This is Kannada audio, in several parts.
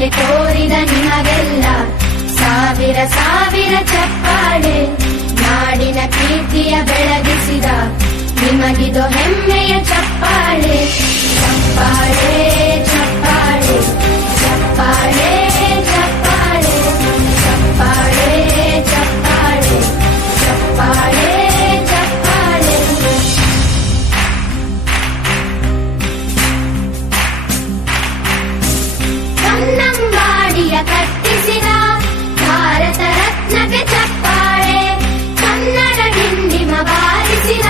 ಮನೆ ತೋರಿದ ನಿಮಗೆಲ್ಲ ಸಾವಿರ ಸಾವಿರ ಚಪ್ಪಾಳೆ. ನಾಡಿನ ಕೀರ್ತಿಯ ಬೆಳಗಿಸಿದ ನಿಮಗಿದು ಹೆಮ್ಮೆಯ ಚಪ್ಪಾಳೆ. ಚಪ್ಪಾಳೆ ಚಪ್ಪಾಳೆ ಚಪ್ಪಾಳೆ ಚಪ್ಪಾಳೆ ಚಪ್ಪಾಳೆ ಚಪ್ಪಾಳೆ ಚಪ್ಪಾಳೆ ಚಪ್ಪಾಳೆ. ಕನ್ನಂಬಾಡಿಯ ಕಟ್ಟಿಸಿದ ಭಾರತ ರತ್ನಕ್ಕೆ ಚಪ್ಪಾಳೆ. ಕನ್ನಡ ಡಿಂಡಿಮ ಬಾರಿಸಿದ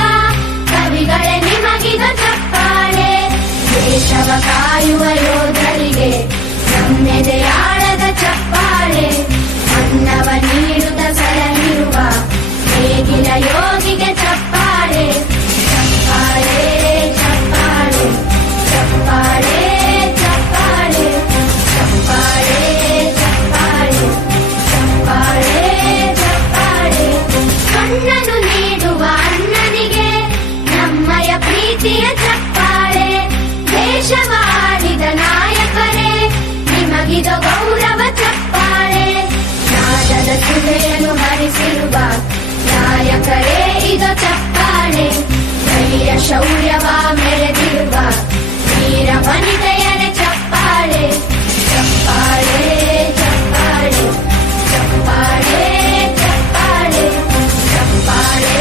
ಕವಿಗಳೇ ನಿಮಗಿದ ಚಪ್ಪಾಳೆ. ದೇಶವ ಕಾಯುವ ಯೋಧರಿಗೆ ನಮ್ಮೆದೆಯಾಳದ ಚಪ್ಪಾಳೆ. ಅನ್ನವ ನೀಡುತ್ತ ಸಲಹಿರುವ ನೇಗಿಲ ಯೋಗಿಗೆ ಚಪ್ಪಾಳೆ. ಚಪ್ಪಾಳೆ ಚಪ್ಪಾಳೆ ಚಪ್ಪಾಳೆ ಚಪ್ಪಾಳೆ ಚಪ್ಪಾಳೆ ಚಪ್ಪಾಳೆ ಚಪ್ಪಾಳೆ ಚಪ್ಪಾಳೆ. ಕಣ್ಣನು ನೀಡುವ ಅಣ್ಣನಿಗೆ ನಮ್ಮಯ ಪ್ರೀತಿಯ ಚಪ್ಪಾಳೆ. ದೇಶವಾಡಿದ ನಾಯಕರೇ ನಿಮಗಿದು ಗೌರವ ಚಪ್ಪಾಳೆ. ನಾದದ ಸುಧೆಯನ್ನು ಹರಿಸಿರುವ ನಾಯಕರೇ ಇದು ಚಪ್ಪಾಳೆ. ಧೈರ್ಯ ಶೌರ್ಯವ ಮೆರೆದಿರುವ ವೀರ ವನಿತೆಯರ ಚಪ್ಪಾಳೆ. ಚಪ್ಪಾಳೆ ಚಪ್ಪಾಳೆ ಚಪ್ಪಾಳೆ ಚಪ್ಪಾಳೆ ಚಪ್ಪಾಳೆ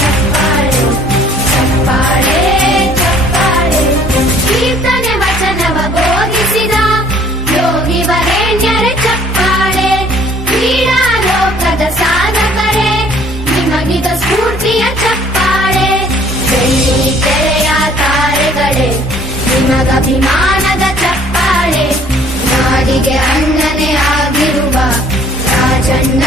ಚಪ್ಪಾಳೆ ಚಪ್ಪಾಳೆ ಚಪ್ಪಾಳೆ. ಕೀರ್ತನೆ ವಚನವ ಬೋಧಿಸಿದ ಯೋಗಿ ವರೇಣ್ಯರ ಚಪ್ಪಾಳೆ. ಕ್ರೀಡಾ ಲೋಕದ ಸಾಧಕರೇ ನಿಮಗಿದ ಸ್ಫೂರ್ತಿಯ ಚಪ್ಪಾಳೆ. ಬೆಳ್ಳಿ ತೆರೆಯ ತಾರೆಗಳೇ ನಿಮಗಭಿಮಾನದ ಚಪ್ಪಾಳೆ. ನಾಡಿಗೆ ಅಣ್ಣನೇ ಆಗಿರುವ ರಾಜಣ್ಣ